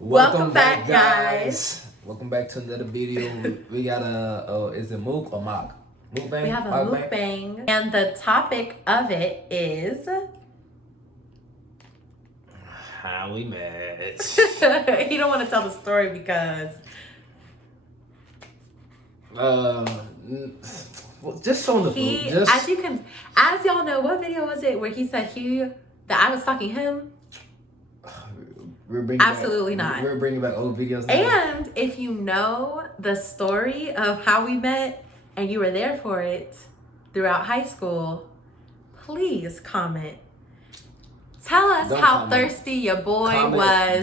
Welcome back, guys. Welcome back to another video. We got is it Mook or Mock? Mukbang? We have a mukbang. And the topic of it is... how we met. He don't want to tell the story because... just on the food. As y'all know, what video was it where he said that I was stalking him? Absolutely not. We're bringing back old videos now. And if you know the story of how we met and you were there for it throughout high school, please comment. Tell us how thirsty your boy was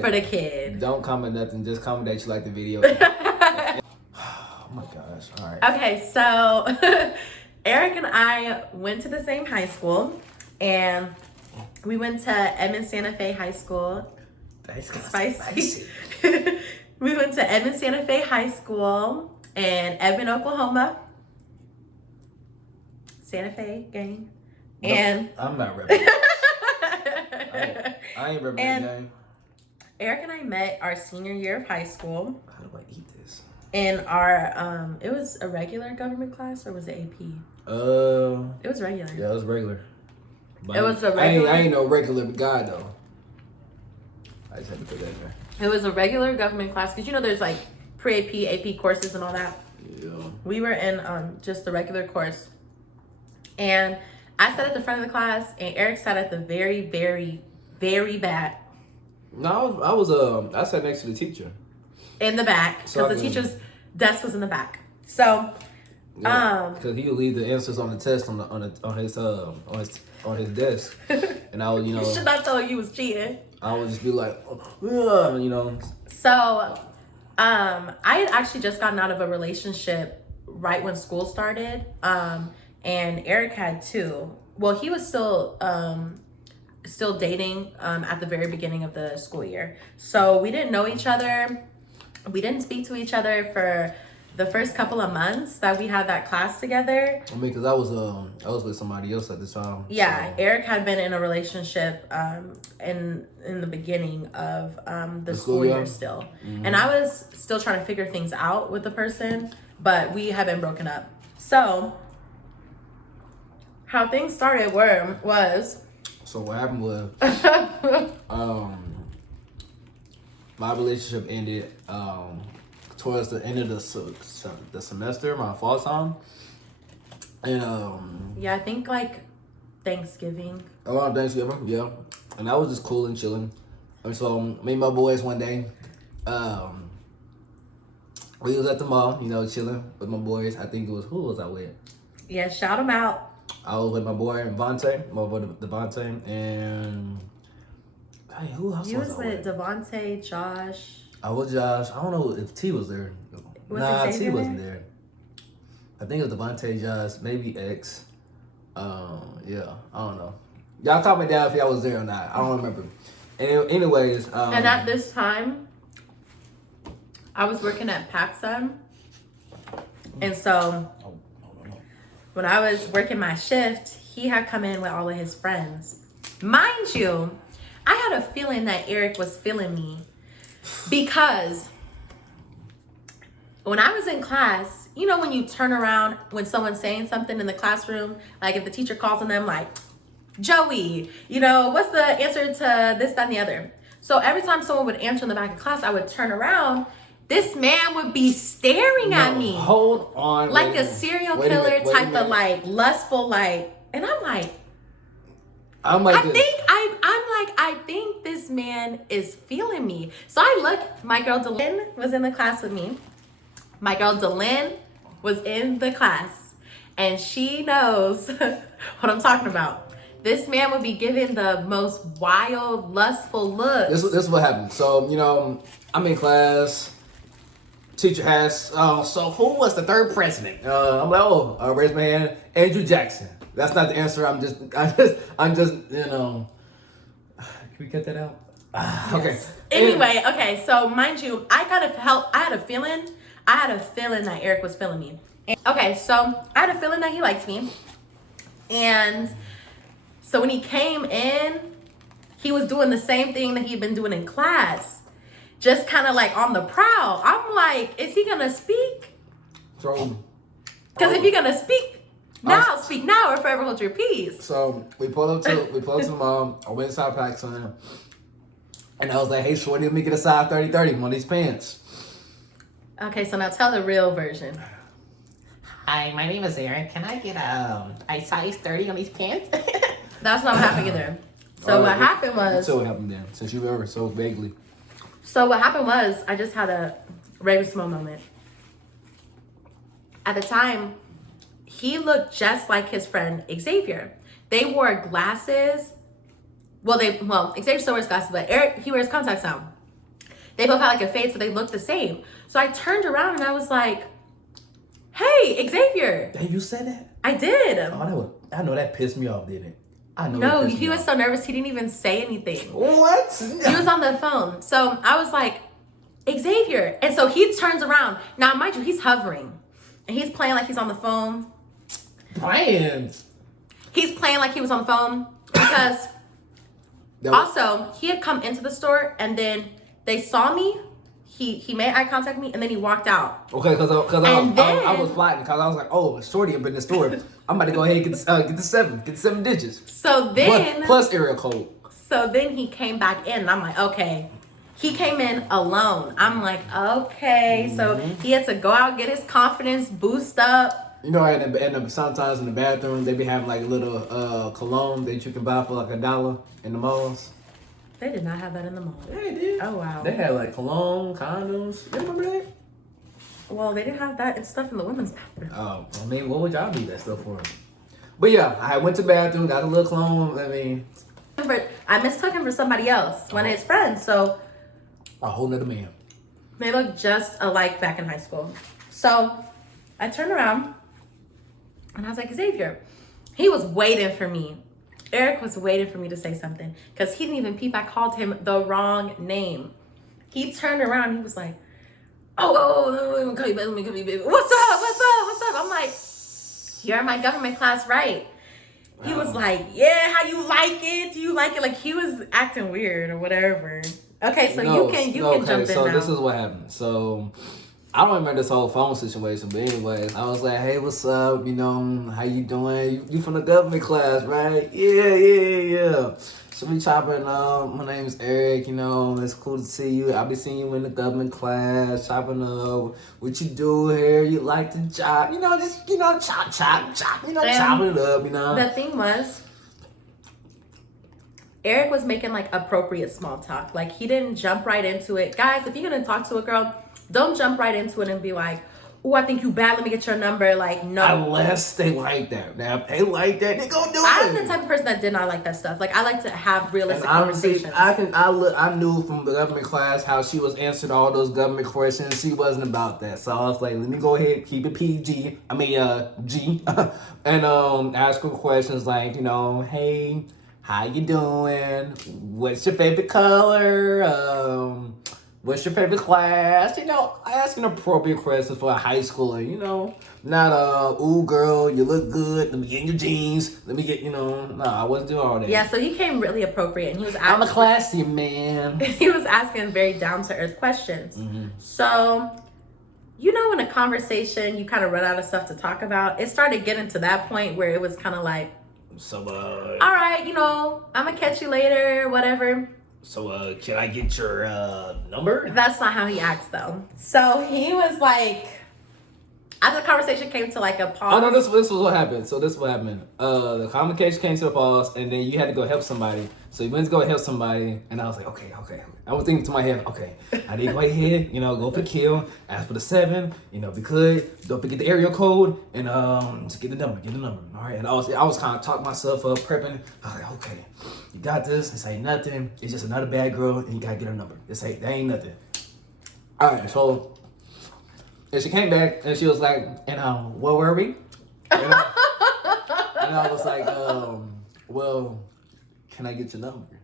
for the kid. Don't comment nothing. Just comment that you like the video. Oh my gosh. All right. Okay, so Eric and I went to the same high school, and we went to Edmond Santa Fe High School. That's spicy. We went to Edmond Santa Fe High School in Edmond, Oklahoma. Santa Fe gang. No, and I'm not repping. I ain't repping that gang. Eric and I met our senior year of high school. How do I eat this? In our it was a regular government class, or was it AP? It was regular. Yeah, it was regular. But it was a regular. I ain't no regular guy though. I just had to put that in there. It was a regular government class because there's like pre-AP, AP courses and all that. Yeah. We were in just the regular course, and I sat at the front of the class, and Eric sat at the very, very, very back. No, I sat next to the teacher. In the back, because the teacher's desk was in the back. So, because he would leave the answers on the test on his desk, and I would, you should not tell him you was cheating. I would just be like, So, I had actually just gotten out of a relationship right when school started, and Eric had too. Well, he was still dating at the very beginning of the school year, so we didn't know each other. We didn't speak to each other for the first couple of months that we had that class together. I mean, because I was with somebody else at the time. Yeah, so. Eric had been in a relationship in the beginning of the school year still. Mm-hmm. And I was still trying to figure things out with the person, but we had been broken up. So, how things started was... So what happened was, my relationship ended towards the end of the semester, my fall time, and yeah, I think like Thanksgiving. Around Thanksgiving, yeah, and I was just cool and chilling, and so me and my boys one day, we was at the mall, chilling with my boys. I think it was who was I with? Yeah, shout them out. I was with my boy Devontae, and hey, who else you was I with? Devontae, Josh. I was Josh. I don't know if T was there. T wasn't there. I think it was Devontae, Josh, maybe X. Yeah, I don't know. Y'all comment down if y'all was there or not. I don't remember. And anyways, and at this time, I was working at PacSun, and so when I was working my shift, he had come in with all of his friends. Mind you, I had a feeling that Eric was feeling me because when I was in class, when you turn around when someone's saying something in the classroom, like if the teacher calls on them like, Joey, what's the answer to this, that, and the other? So every time someone would answer in the back of class, I would turn around. This man would be staring at me. Hold on. Like a serial killer type of like lustful, and I'm like, I think this man is feeling me. So I look, my girl Delyn was in the class with me. My girl Delyn was in the class, and she knows what I'm talking about. This man would be giving the most wild, lustful looks. This is what happened. So, I'm in class. Teacher asks, so who was the third president? I'm like, raise my hand, Andrew Jackson. That's not the answer. I'm just, Can we cut that out? Yes. Okay. Anyway, okay. So mind you, I had a feeling that Eric was feeling me. Okay, so I had a feeling that he liked me, and so when he came in, he was doing the same thing that he'd been doing in class. just kind of like on the prowl. I'm like, is he gonna speak? So, Because if you're gonna speak now, speak now or forever hold your peace. So we pulled up to the mall. I went inside PacSun, and I was like, "Hey, shorty, let me get a size 30-30 on these pants." Okay, so now tell the real version. Hi, my name is Aaron. Can I get a size 30 on these pants? That's not what happened either. So what happened was. So what happened then? Since you remember so vaguely. So what happened was I just had a Raven Simone moment. At the time, he looked just like his friend Xavier. They wore glasses. Well, Xavier still wears glasses, but Eric, he wears contacts now. They both had like a fade, so they looked the same. So I turned around and I was like, "Hey, Xavier." Hey, you said that? I did. Oh, I know that pissed me off, didn't it? I know. No, he was so nervous he didn't even say anything. What? He was on the phone. So I was like, "Xavier." And so he turns around. Now, mind you, he's hovering. And he's playing like he's on the phone. Playing. He's playing like he was on the phone because also he had come into the store and then they saw me. He made eye contact with me and then he walked out. Okay, because I was plotting because I was like, "Oh, shorty up in the store. I'm about to go ahead and get the 7 digits." So then plus area code. So then he came back in and I'm like, okay. He came in alone. I'm like, okay. So he had to go out, get his confidence boost up. You know, and sometimes in the bathroom, they be having like a little cologne that you can buy for like $1 in the malls. They did not have that in the mall. Yeah, they did. Oh, wow. They had like cologne, condoms. You remember that? Well, they didn't have that and stuff in the women's bathroom. Oh, I mean, what would y'all need that stuff for? But yeah, I went to the bathroom, got a little cologne. I mean, I mistook him for somebody else, one of his friends. So a whole nother man. they looked just alike back in high school. So I turned around and I was like, Xavier. He was waiting for me. Eric was waiting for me to say something because he didn't even peep. I called him the wrong name. He turned around and he was like, let me come you, baby. What's up? I'm like, you're in my government class, right? He was like, yeah, how you like it? Do you like it? Like he was acting weird or whatever. Okay, so you can jump in so now. This is what happened. So I don't remember this whole phone situation, but anyways, I was like, "Hey, what's up? You know, how you doing? You from the government class, right? Yeah. So we chopping up. My name's Eric. You know, it's cool to see you. I'll be seeing you in the government class. Chopping up. What you do here? You like to chop? You know, just chop. You know, chopping it up. You know." The thing was, Eric was making like appropriate small talk. Like he didn't jump right into it. Guys, if you're gonna talk to a girl, don't jump right into it and be like, "Oh, I think you bad. Let me get your number." Like, no. Unless they like that. Now, if they like that, they gonna do it. I'm the type of person that did not like that stuff. Like, I like to have realistic conversations. I knew from the government class how she was answering all those government questions. She wasn't about that. So I was like, let me go ahead, keep it PG. I mean, G. And ask her questions like, you know, hey, how you doing? What's your favorite color? What's your favorite class? You know, asking appropriate questions for a high schooler, you know. Not, ooh, girl, you look good. Let me get in your jeans. Let me get, you know. No, I wasn't doing all that. Yeah, so he came really appropriate. And he was I'm a classy man. He was asking very down-to-earth questions. Mm-hmm. So, you know, in a conversation, you kind of run out of stuff to talk about. It started getting to that point where it was kind of like, so, all right, you know, I'm going to catch you later, whatever. So, can I get your number? That's not how he acts, though. So he was like, after the conversation came to like a pause. Oh no, this was what happened. So this is what happened. The communication came to a pause, and then you had to go help somebody. So you went to go help somebody, and I was like, okay. I was thinking to my head, okay, I need to go ahead, you know, go for the kill, ask for the 7, you know, be good. Don't forget the area code, and just get the number. All right, and I was kind of talking myself up, prepping. I was like, okay, you got this. This ain't nothing. It's just another bad girl, and you gotta get her number. That ain't nothing. All right, so. And she came back and she was like, and where were we? And I was like, well, can I get your number?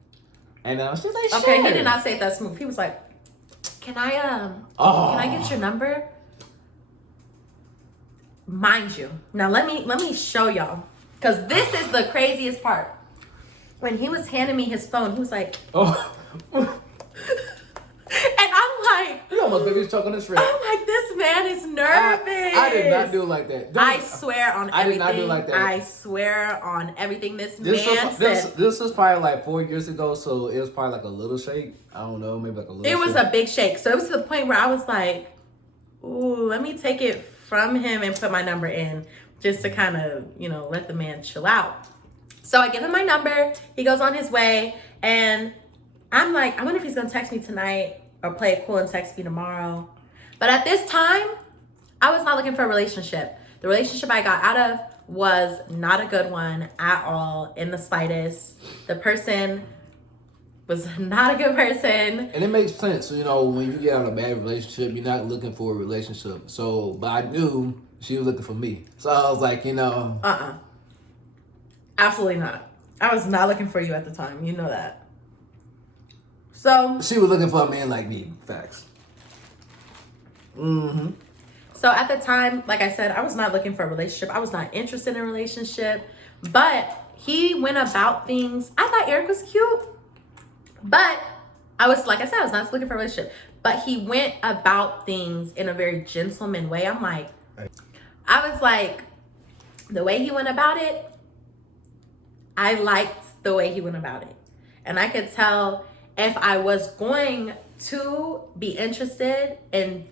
And she was like, sure. Okay, he did not say it that smooth. He was like, can I get your number? Mind you. Now let me show y'all. Because this is the craziest part. When he was handing me his phone, he was like, oh. and I'm almost baby choke on the shrimp. I'm like, this man is nervous. I did not do it like that. I swear on everything. I did not do it like that. I swear on everything. This man said. This was probably like 4 years ago, so it was probably like a little shake. I don't know, maybe like a little It was a big shake. So it was to the point where I was like, ooh, let me take it from him and put my number in just to kind of, let the man chill out. So I give him my number. He goes on his way. And I'm like, I wonder if he's going to text me tonight or play it cool and text me tomorrow. But at this time, I was not looking for a relationship. The relationship I got out of was not a good one at all, in the slightest. The person was not a good person. And it makes sense. When you get out of a bad relationship, you're not looking for a relationship. So, but I knew she was looking for me. So I was like, Absolutely not. I was not looking for you at the time. You know that. So. She was looking for a man like me. Facts. Mm-hmm. So at the time, like I said, I was not looking for a relationship. I was not interested in a relationship. But he went about things. I thought Eric was cute. But I was not looking for a relationship. But he went about things in a very gentleman way. I was like, the way he went about it, I liked the way he went about it. And I could tell if I was going to be interested in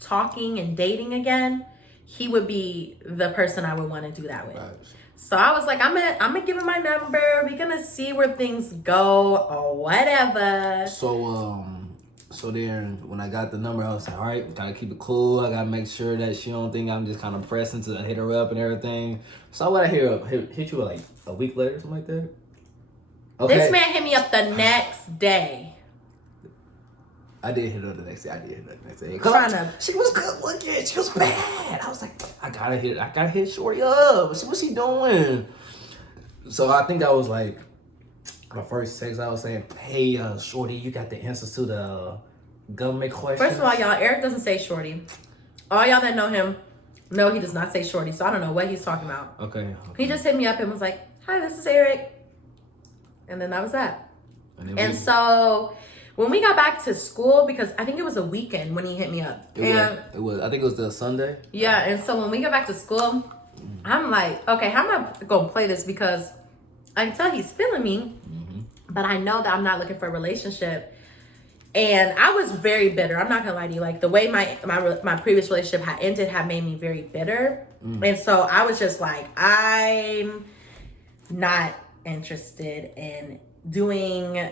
talking and dating again, he would be the person I would want to do that with. Right. So I was like, I'm gonna give him my number. We're gonna see where things go or whatever. So then when I got the number, I was like, all right, gotta keep it cool. I gotta make sure that she don't think I'm just kind of pressing to hit her up and everything. So what I hit you like a week later, something like that. Okay. This man hit me up the next day. I did hit her the next day. She was good looking. She was bad. I was like, I gotta hit Shorty up. See what she doing. So I think that was like my first text. I was saying, hey, Shorty, you got the answers to the government questions? First of all, y'all, Eric doesn't say Shorty. All y'all that know him know he does not say Shorty. So I don't know what he's talking about. Okay. He just hit me up and was like, hi, this is Eric. And then that was that. And so when we got back to school, because I think it was a weekend when he hit me up. It was. I think it was the Sunday. Yeah, and so when we got back to school, I'm like, okay, how am I going to play this? Because I can tell he's feeling me, but I know that I'm not looking for a relationship. And I was very bitter. I'm not going to lie to you. Like, the way my previous relationship had ended had made me very bitter. And so I was just like, I'm not interested in doing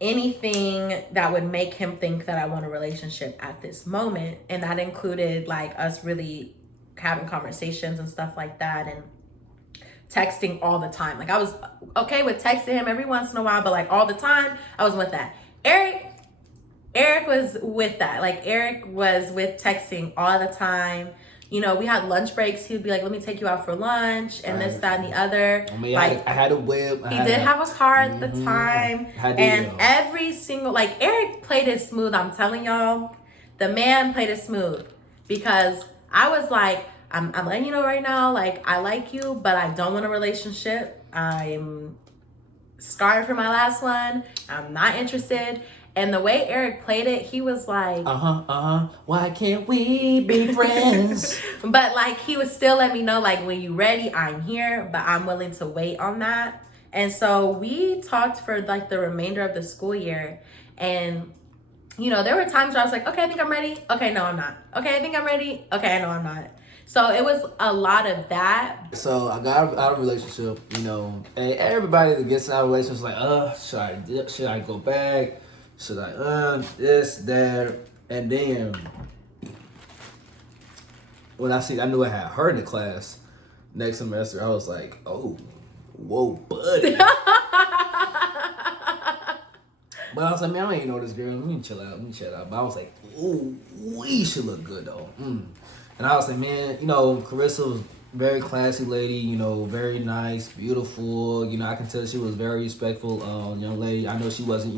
anything that would make him think that I want a relationship at this moment. And that included like us really having conversations and stuff like that, and texting all the time. Like, I was okay with texting him every once in a while, but like all the time I was with that. Eric was with that. Like, Eric was with texting all the time. We had lunch breaks. He would be like, let me take you out for lunch and this, that, and the other. I mean, I had a whip. He did have a car at the time. And every single, like, Eric played it smooth. I'm telling y'all, the man played it smooth, because I was like, I'm letting you know right now, like, I like you, but I don't want a relationship. I'm scarred from my last one. I'm not interested. And the way Eric played it, he was like, why can't we be friends? But like, he would still let me know, like, when you ready, I'm here, but I'm willing to wait on that. And so we talked for like the remainder of the school year. And, there were times where I was like, okay, I think I'm ready. Okay, no, I'm not. Okay, I think I'm ready. Okay, no, I'm not. So it was a lot of that. So I got out of a relationship, and everybody that gets out of a relationship is like, should I go back? Should I, this, that, and then when I knew I had her in the class next semester, I was like, oh, whoa, buddy. But I was like, man, I ain't know this girl. Let me chill out. But I was like, ooh, we should look good though. And I was like, man, Carissa was very classy lady, very nice, beautiful. I can tell she was very respectful young lady. I know she wasn't,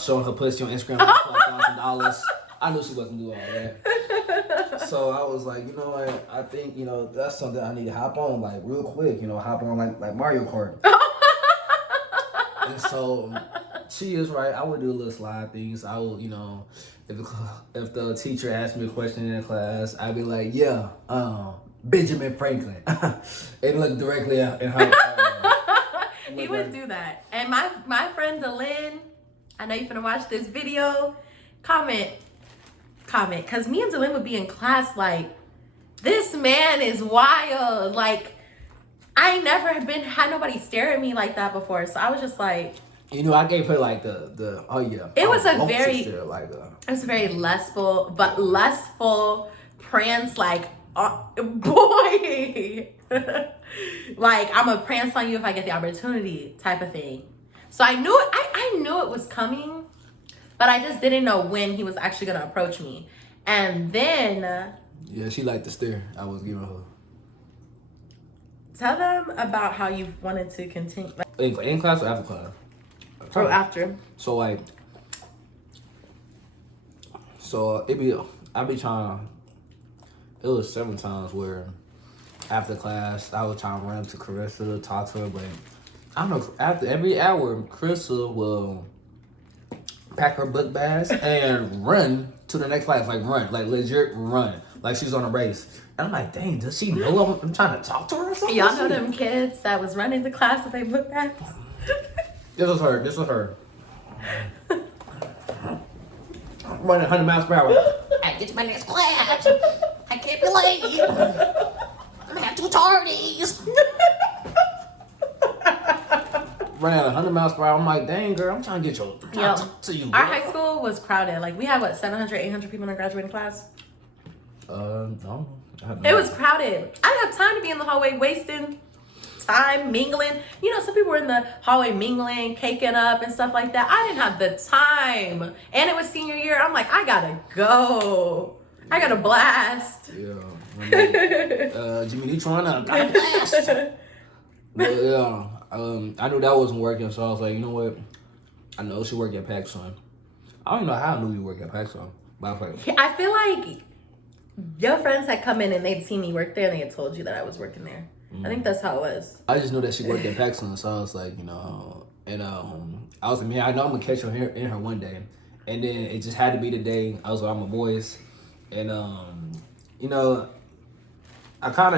showing her pussy on Instagram for $1,000. I knew she wasn't doing all that. So I was like, what? I think, that's something I need to hop on like real quick, hop on like Mario Kart. And so She is right. I would do little slide things. I would, if the teacher asked me a question in class, I'd be like, yeah, Benjamin Franklin, and look directly in her. He would do that. And my friend Delin, I know you're gonna watch this video. Comment, cause me and Delin would be in class like, this man is wild. Like, I ain't never had nobody stare at me like that before. So I was just like, I gave her like the oh yeah. It was a very lustful prance, like, boy. Like, I'm gonna prance on you if I get the opportunity type of thing. So I knew it was coming, but I just didn't know when he was actually gonna approach me. And then yeah, she liked the stare I was giving her. Tell them about how you wanted to continue. In class or after class? Oh, after. So I'd be trying. It was several times where after class I was trying to run to Carissa, talk to her, but I don't know. After every hour, Carissa will pack her book bags and run to the next class, like legit run, like she's on a race. And I'm like, dang, does she know I'm trying to talk to her or something? Y'all know them kids that was running to class with their book bags? This was her. Running 100 miles per hour. I get to my next class. I can't be late. I'm gonna have 2 tardies. Running at 100 miles per hour. I'm like, dang, girl, I'm trying to get to you. Our high school was crowded. Like, we had, 700, 800 people in our graduating class? No. It was crowded. I didn't have time to be in the hallway wasting time, mingling. Some people were in the hallway mingling, caking up and stuff like that. I didn't have the time. And it was senior year. I'm like, I gotta go. I gotta blast. Yeah. Jimmy Neutron, I gotta blast. But yeah, I knew that wasn't working, so I was like, you know what? I know she worked at PacSun. I don't even know how I knew you worked at PacSun. But I was like, I feel like your friends had come in and they'd seen me work there and they had told you that I was working there. I think that's how it was. I just knew that she worked at PacSun, so I was like, and I was like, man, I know I'm gonna catch her in her one day. And then it just had to be the day I was with all my boys. And I kind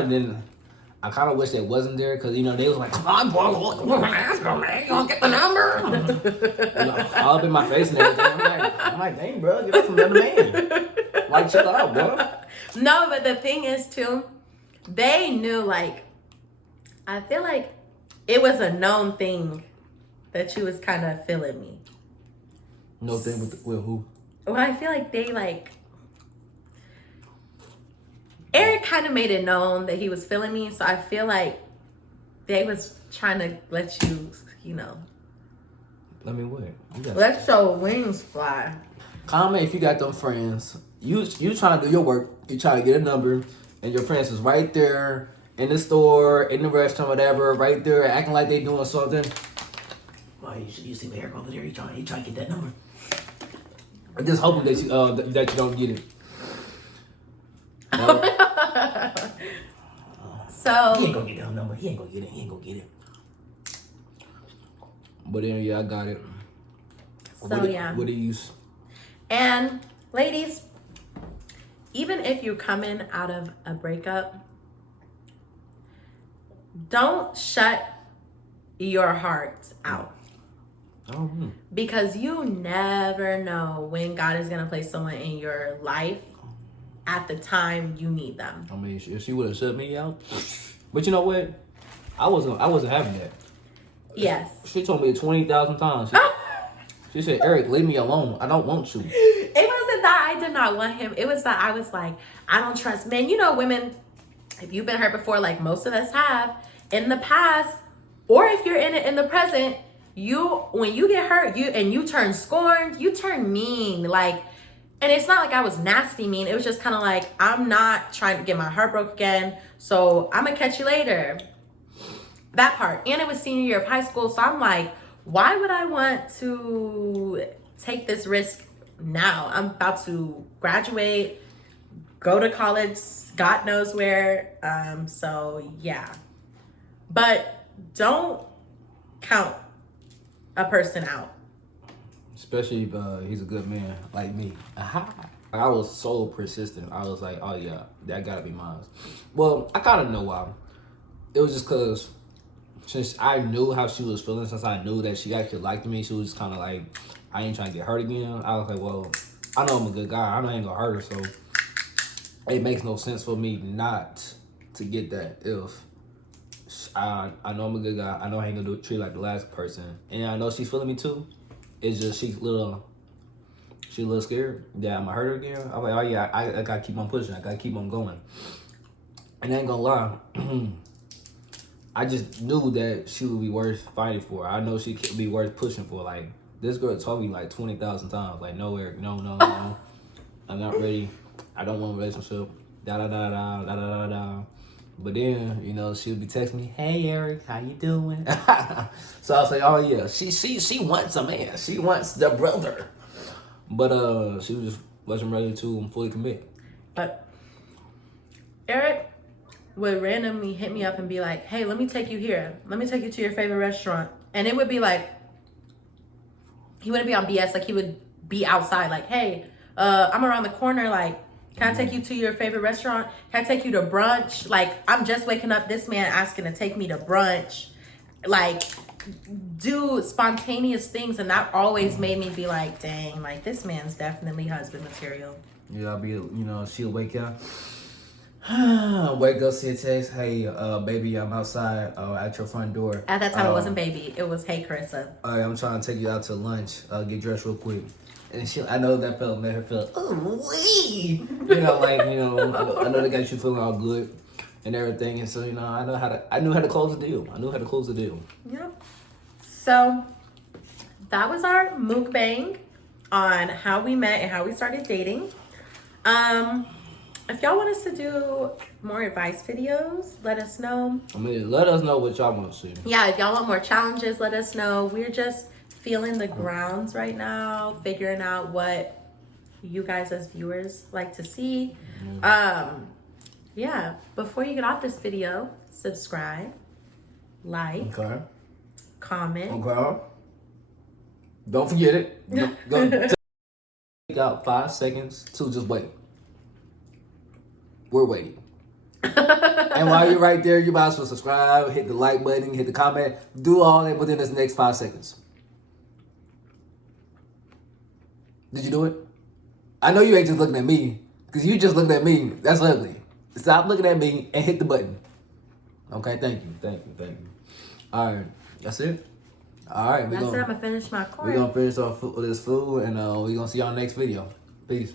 of wish they wasn't there because they was like, come on, boy, look, ask her, man, you gonna get the number? All up in my face and everything. I'm like, dang, bro, get up from the other man. Like, chill out, bro. No, but the thing is too, they knew, like, I feel like it was a known thing that you was kind of feeling me. No thing with who? Well, I feel like they Eric kind of made it known that he was feeling me, so I feel like they was trying to let you, Let me wait. let your wings fly. Comment if you got them friends. You trying to do your work. You trying to get a number, and your friends is right there in the store, in the restaurant, whatever, right there, acting like they doing something. Why you see Eric over there? He trying to get that number. I'm just hoping that you don't get it. So he ain't gonna get that number. He ain't gonna get it. But then yeah, I got it. So yeah. What do you use? And ladies, even if you're coming out of a breakup, don't shut your heart out. Because you never know when God is going to place someone in your life at the time you need them. I mean, if she would have shut me out. But you know what? I wasn't having that. Yes. She told me 20,000 times. She said, Eric, leave me alone. I don't want you. It wasn't that I did not want him. It was that I was like, I don't trust men. Women, if you've been hurt before, like most of us have, in the past, or if you're in it in the present, when you get hurt, you turn scorned, you turn mean. Like, and it's not like I was nasty mean. It was just kind of like, I'm not trying to get my heart broke again, so I'm gonna catch you later. That part. And it was senior year of high school, so I'm like, why would I want to take this risk now? I'm about to graduate, go to college, God knows where. So yeah. But don't count a person out. especially if he's a good man like me. Aha. I was so persistent. I was like, oh yeah, that gotta be mine. Well, I kind of know why. It was just because since I knew how she was feeling, since I knew that she actually liked me, she was kind of like, I ain't trying to get hurt again. I was like, well, I know I'm a good guy. I know I ain't gonna hurt her, so it makes no sense for me not to get that if I know I'm a good guy. I know I ain't gonna treat like the last person, and I know she's feeling me too. It's just she's a little scared that I'm gonna hurt her again. I'm like, oh yeah, I gotta keep on pushing. I gotta keep on going. And I ain't gonna lie, I just knew that she would be worth fighting for. I know she could be worth pushing for. Like, this girl told me like 20,000 times, like, no, Eric, no, I'm not ready. I don't want a relationship. Da da da da da da da da. But then, you know, she would be texting me, hey Eric, how you doing? So I was like, oh yeah, she wants a man. She wants the brother. But she was just wasn't ready to fully commit. But Eric would randomly hit me up and be like, hey, let me take you here. Let me take you to your favorite restaurant. And it would be like, he wouldn't be on BS. Like, he would be outside like, hey, I'm around the corner. Like, can I take you to your favorite restaurant? Can I take you to brunch? Like, I'm just waking up. This man asking to take me to brunch. Like, do spontaneous things. And that always made me be like, dang, like, this man's definitely husband material. Yeah, I'll be, you know, she'll wake up. Wake up, see a text. Hey, baby, I'm outside at your front door. At that time, it wasn't baby. It was, hey, Carissa. I'm trying to take you out to lunch. Get dressed real quick. And I know that made her feel, oh, wee. You know, like, you know, I know they got you feeling all good and everything. And so, you know, I knew how to close the deal. I knew how to close the deal. Yep. So that was our mukbang on how we met and how we started dating. If y'all want us to do more advice videos, let us know. I mean, let us know what y'all want to see. Yeah, if y'all want more challenges, let us know. We're just feeling the grounds right now, figuring out what you guys as viewers like to see. Yeah, before you get off this video, subscribe, like, Okay. comment. Okay. Don't forget it. Go take out 5 seconds to just wait. We're waiting. And while you're right there, you might as well subscribe, hit the like button, hit the comment. Do all that within this next 5 seconds. Did you do it? I know you ain't just looking at me, because you just looked at me. That's ugly. Stop looking at me and hit the button. Okay, thank you. All right, that's it. All right, That's it. I'm going to finish my corn. We're going to finish off this food, and we're going to see y'all next video. Peace.